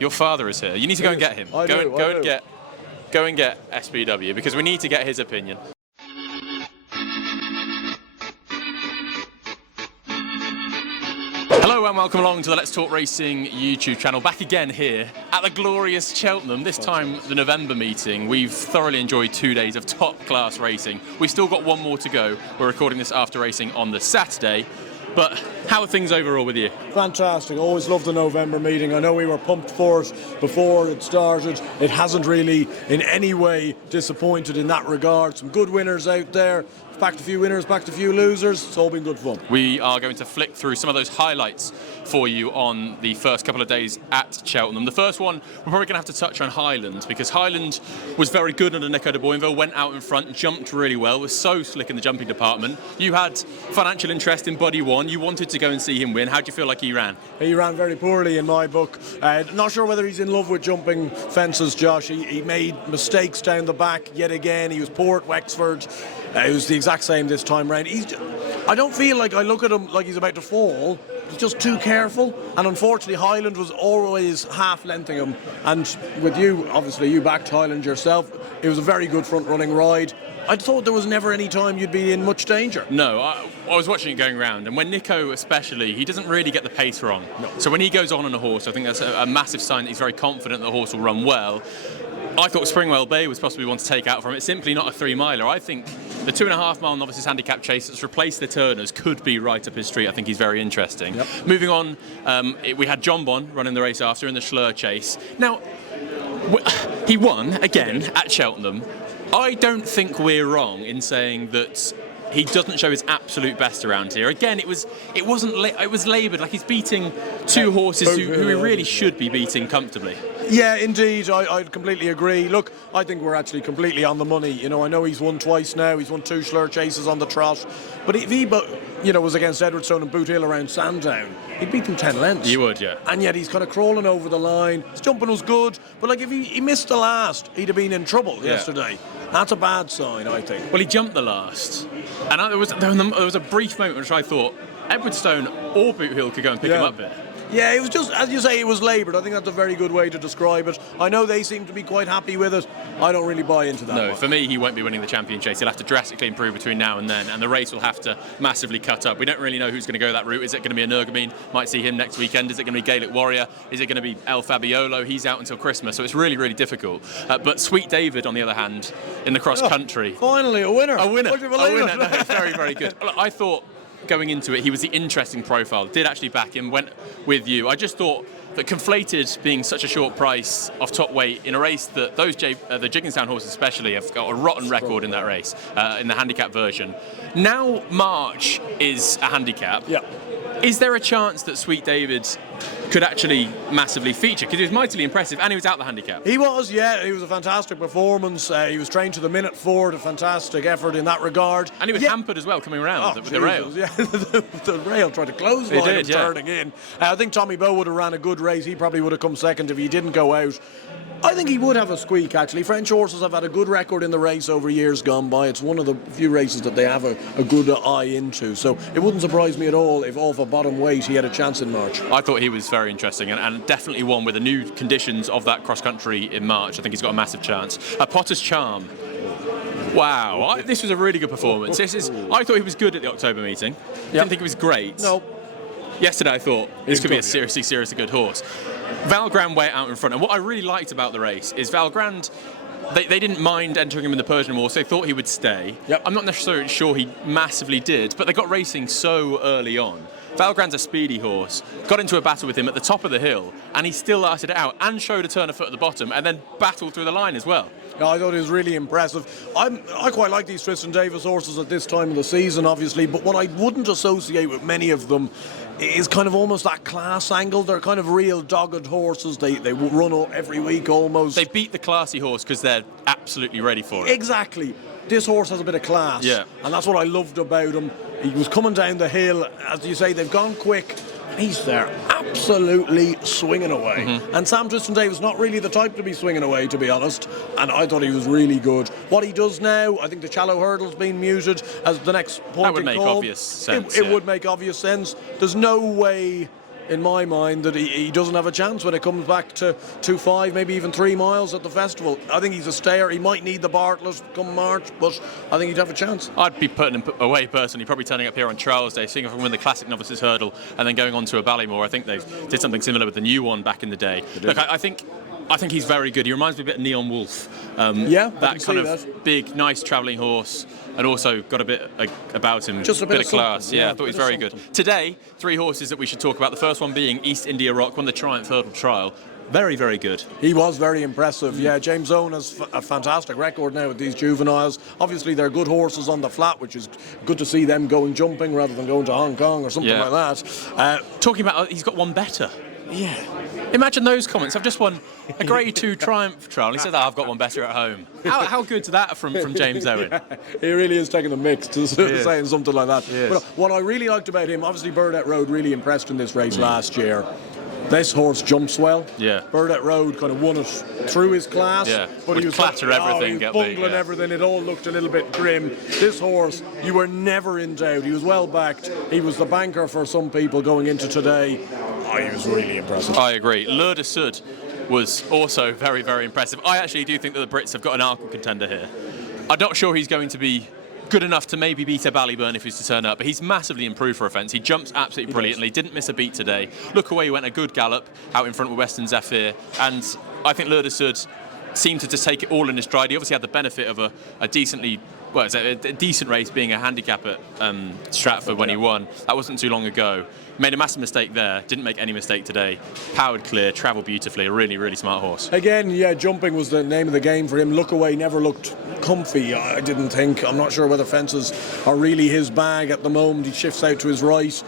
Your father is here. You need to go and get him. Go and get SBW, because we need to get his opinion. Hello and welcome along to the Let's Talk Racing YouTube channel. Back again here at the glorious Cheltenham, this time the November meeting. We've thoroughly enjoyed 2 days of top class racing. We've still got one more to go. We're recording this after racing on the Saturday. But how are things overall with you? Fantastic. Always loved the November meeting. I know we were pumped for it before it started. It hasn't really in any way disappointed in that regard. Some good winners out there. Backed a few winners, backed a few losers. It's all been good fun. We are going to flick through some of those highlights for you on the first couple of days at Cheltenham. The first one, we're probably going to have to touch on Highland, because Highland was very good under Nico de Boinville, went out in front, jumped really well, was so slick in the jumping department. You had financial interest in Buddy One. You wanted to go and see him win. How do you feel like he ran? He ran very poorly in my book. Not sure whether he's in love with jumping fences, Josh. He made mistakes down the back yet again. He was poor at Wexford. It was the exact same this time round. I don't feel like I look at him like he's about to fall. He's just too careful. And unfortunately, Highland was always half-lengthing him. And with you, obviously, you backed Highland yourself. It was a very good front-running ride. I thought there was never any time you'd be in much danger. No, I was watching it going round, and when Nico especially, he doesn't really get the pace wrong. No. So when he goes on a horse, I think that's a massive sign that he's very confident the horse will run well. I thought Springwell Bay was possibly one to take out from it. It's simply not a 3-miler. I think the 2.5 mile novices handicap chase that's replaced the Turners could be right up his street. I think he's very interesting. Yep. Moving on, we had Jonbon running the race after in the Schlur chase. Now, he won again at Cheltenham. I don't think we're wrong in saying that he doesn't show his absolute best around here. Again, it was laboured, like he's beating two horses who he really should be beating comfortably. Yeah, indeed, I completely agree. Look, I think we're actually completely on the money. You know, I know he's won twice now. He's won 2 Schlur chases on the trot. But if he was against Edwardstone and Boot Hill around Sandown, he'd beat them 10 lengths. He would, yeah. And yet he's kind of crawling over the line. His jumping was good, but like if he missed the last, he'd have been in trouble yesterday. That's a bad sign, I think. Well, he jumped the last. And there was a brief moment in which I thought Edwardstone or Boot Hill could go and pick him up there. Yeah, it was just, as you say, it was laboured. I think that's a very good way to describe it. I know they seem to be quite happy with it. I don't really buy into that. No, for me, he won't be winning the champion chase. He'll have to drastically improve between now and then, and the race will have to massively cut up. We don't really know who's going to go that route. Is it going to be a Nurgamine? Might see him next weekend. Is it going to be Gaelic Warrior? Is it going to be El Fabiolo? He's out until Christmas, so it's really, really difficult. But Sweet David, on the other hand, in the cross country. Finally, a winner. A winner. Would you believe it? No, it's very, very good. Look, I thought, going into it, he was the interesting profile. Did actually back him, went with you. I just thought that conflated being such a short price off top weight in a race that the Jigginstown horses especially have got a rotten record in that race, in the handicap version. Now March is a handicap. Yeah. Is there a chance that Sweet David could actually massively feature? Because he was mightily impressive and he was out the handicap. He was, yeah. He was a fantastic performance. He was trained to the minute forward, a fantastic effort in that regard. And he was hampered as well coming around with the rail. Yeah, the rail tried to close line him turning in. I think Tommy Bowe would have ran a good race. He probably would have come second if he didn't go out. I think he would have a squeak, actually. French horses have had a good record in the race over years gone by. It's one of the few races that they have a good eye into. So it wouldn't surprise me at all if off a bottom weight he had a chance in March. I thought he was very interesting and definitely one with the new conditions of that cross-country in March. I think he's got a massive chance. Potter's Charm. Wow, this was a really good performance. I thought he was good at the October meeting. Didn't think he was great. No. Yesterday I thought this could be a seriously good horse. Valgrand way out in front, and what I really liked about the race is Valgrand, they didn't mind entering him in the Persian Horse. They thought he would stay. Yep. I'm not necessarily sure he massively did, but they got racing so early on. Valgrand's a speedy horse, got into a battle with him at the top of the hill, and he still lasted it out and showed a turn of foot at the bottom and then battled through the line as well. Yeah, I thought it was really impressive. I quite like these Tristan Davis horses at this time of the season, obviously, but what I wouldn't associate with many of them is kind of almost that class angle. They're kind of real dogged horses. They run every week almost. They beat the classy horse because they're absolutely ready for it. Exactly. This horse has a bit of class. Yeah. And that's what I loved about him. He was coming down the hill. As you say, they've gone quick. He's there absolutely swinging away. Mm-hmm. And Sam Tristan Davis not really the type to be swinging away, to be honest. And I thought he was really good. What he does now, I think the shallow hurdle's been muted as the next point. That would make obvious sense. It would make obvious sense. There's no way in my mind, that he doesn't have a chance when it comes back to 2.5, maybe even 3 miles at the festival. I think he's a stayer. He might need the Bartlett come March, but I think he'd have a chance. I'd be putting him away personally, probably turning up here on Trials Day, seeing if I can win the Classic Novices Hurdle, and then going on to a Ballymore. I think they did something similar with the new one back in the day. Look, I think he's very good. He reminds me a bit of Neon Wolf. That kind of big, nice travelling horse, and also got a bit about him, just a bit of class. Yeah, I thought he was very good. Today, 3 horses that we should talk about. The first one being East India Rock, won the Triumph Hurdle Trial. Very, very good. He was very impressive. Yeah, James Owen has a fantastic record now with these juveniles. Obviously, they're good horses on the flat, which is good to see them going jumping rather than going to Hong Kong or something like that. Talking about, he's got one better. Yeah. Imagine those comments. I've just won a Grade 2 Triumph Trial. He said, I've got one better at home. How good's that from James Owen? Yeah, he really is taking the mix to saying something like that. But what I really liked about him, obviously Burdett Road really impressed in this race last year. This horse jumps well. Yeah. Burdett Road kind of won it through his class. Yeah. But he was clatter everything. He was bungling everything. It all looked a little bit grim. This horse, you were never in doubt. He was well backed. He was the banker for some people going into today. He was really impressive. I agree. L'Heure de Sud was also very, very impressive. I actually do think that the Brits have got an Arkle contender here. I'm not sure he's going to be good enough to maybe beat a Ballyburn if he's to turn up, but he's massively improved for a fence. He jumps absolutely brilliantly, didn't miss a beat today. Look Away went a good gallop out in front with Western Zephyr, and I think L'Heure de Sud seemed to just take it all in his stride. He obviously had the benefit of a decent race being a handicap at Stratford when he won. That wasn't too long ago. Made a massive mistake there, didn't make any mistake today. Powered clear, travelled beautifully, a really, really smart horse. Again, yeah, jumping was the name of the game for him. Look Away never looked comfy, I didn't think. I'm not sure whether fences are really his bag at the moment. He shifts out to his right.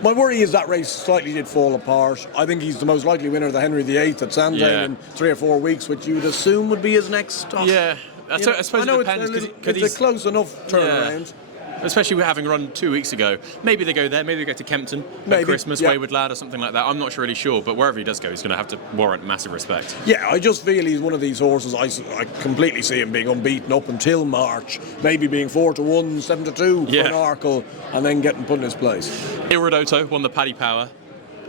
My worry is that race slightly did fall apart. I think he's the most likely winner of the Henry VIII at Sandown in 3 or 4 weeks, which you would assume would be his next stop. Yeah, I suppose it depends. It's a close enough turnaround. Especially with having run 2 weeks ago. Maybe they go there, maybe they go to Kempton at Christmas, Wayward Lad or something like that. I'm not really sure, but wherever he does go, he's going to have to warrant massive respect. Yeah, I just feel he's one of these horses, I completely see him being unbeaten up until March, maybe being 4-1, 7-2 for an Arkle, and then put in his place. Iridoto won the Paddy Power.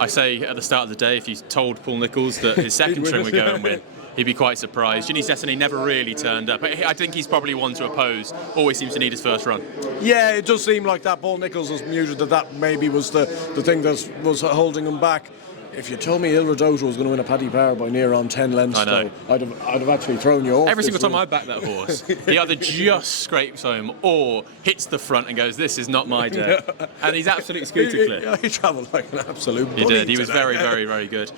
I say at the start of the day, if you told Paul Nicholls that his second string would go and win, he'd be quite surprised. Genius Destiny never really turned up. I think he's probably one to oppose. Always seems to need his first run. Yeah, it does seem like that. Paul Nicholls was muted that maybe was the thing that was holding him back. If you told me Iridoto was going to win a Paddy Power by near on 10 lengths, though, I'd have actually thrown you off. Every single time I back that horse, he either just scrapes home or hits the front and goes, "This is not my day." And he's absolutely scooter clear. He travelled like an absolute bunny. He did. He was very, very, very good.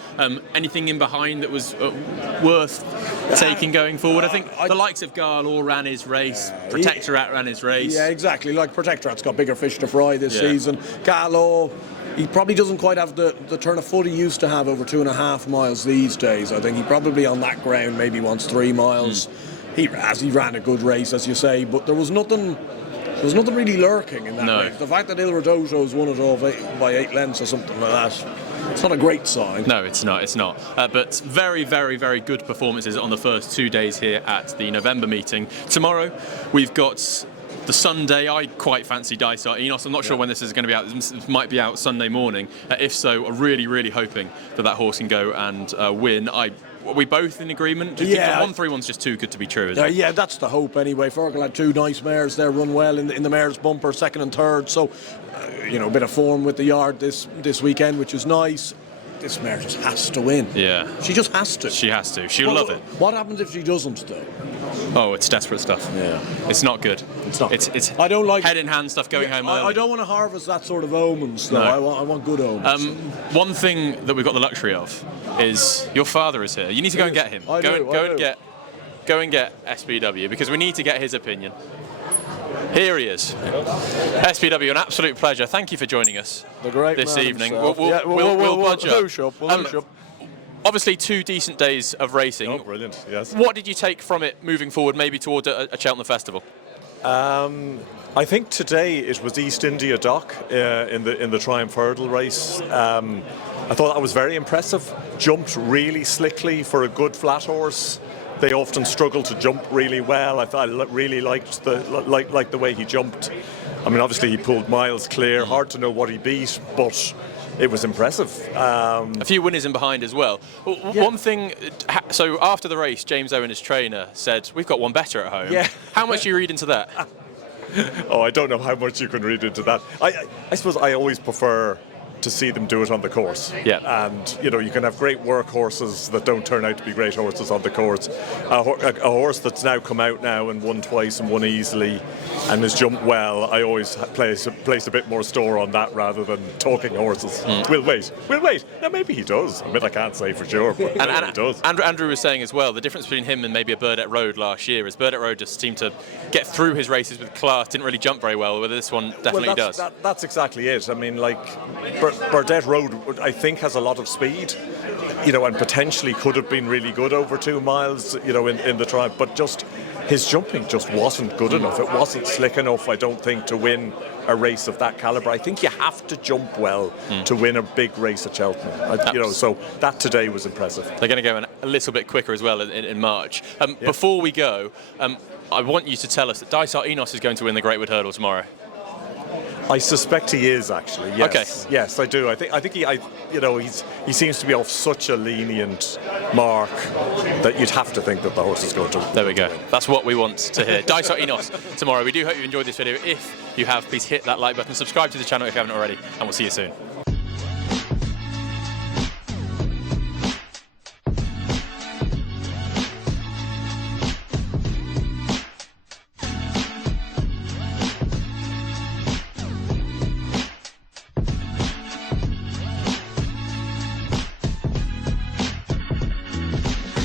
Anything in behind that was worth taking going forward? I think the likes of Gale all ran his race. Protectorat ran his race. Yeah, exactly. Like Protectorat's got bigger fish to fry this season. Gale, he probably doesn't quite have the turn of foot he used to have over 2.5 miles these days. I think he probably on that ground maybe wants 3 miles. He ran a good race, as you say, but there was nothing really lurking in that race. The fact that Iridoto's won it all by 8 lengths or something like that, it's not a great sign. No, it's not. But very, very, very good performances on the first 2 days here at the November meeting. Tomorrow, we've got the Sunday. I quite fancy Dysart Enos. I'm not sure when this is going to be out. This might be out Sunday morning. If so, I'm really, really hoping that horse can go and win. Are we both in agreement? Do you think the 1-3-1's just too good to be true? Is it? Yeah, that's the hope anyway. Fergal had 2 nice mares there, run well in the mares bumper, 2nd and 3rd. So, a bit of form with the yard this weekend, which is nice. This mare just has to win. Yeah. She just has to. She has to. She'll love it. What happens if she doesn't, though? Oh, it's desperate stuff. Yeah. It's not good. It's not. It's I don't like head in hand stuff going home early. I don't want to harvest that sort of omens, though. No. I want good omens. One thing that we've got the luxury of is your father is here. You need to go and get him. Go and get SBW, because we need to get his opinion. Here he is. SPW, an absolute pleasure. Thank you for joining us this evening. We'll budge up. Obviously, 2 decent days of racing. Oh, brilliant, yes. What did you take from it moving forward, maybe towards a Cheltenham Festival? I think today it was East India Dock in the Triumph Hurdle race. I thought that was very impressive. Jumped really slickly for a good flat horse. They often struggle to jump really well. I really liked the way he jumped. I mean, obviously he pulled miles clear. Hard to know what he beat, but it was impressive. A few winners in behind as well. One thing, so after the race, James Owen, his trainer, said, we've got one better at home. Yeah. How much do you read into that? Oh, I don't know how much you can read into that. I suppose I always prefer to see them do it on the course. Yeah. And, you know, you can have great work horses that don't turn out to be great horses on the course. A horse that's now come out now and won twice and won easily and has jumped well, I always place a bit more store on that rather than talking horses. We'll wait. Now, maybe he does. I mean, I can't say for sure, but maybe he does. Andrew was saying as well, the difference between him and maybe a Burdett Road last year is Burdett Road just seemed to get through his races with class, didn't really jump very well, whether this one definitely does. That's exactly it. I mean, like, Burdett Road, I think, has a lot of speed, you know, and potentially could have been really good over 2 miles, you know, in the trial, but just his jumping just wasn't good enough. It wasn't slick enough, I don't think, to win a race of that calibre. I think you have to jump well to win a big race at Cheltenham. You know, so that today was impressive. They're going to go a little bit quicker as well in March. Before we go, I want you to tell us that Dysart Enos is going to win the Greatwood Hurdle tomorrow. I suspect he is, actually. Yes. Okay. Yes, I do. I think he seems to be off such a lenient mark that you'd have to think that the horse is going to. There we go. That's what we want to hear. Dysart Enos tomorrow. We do hope you enjoyed this video. If you have, please hit that like button, subscribe to the channel if you haven't already, and we'll see you soon.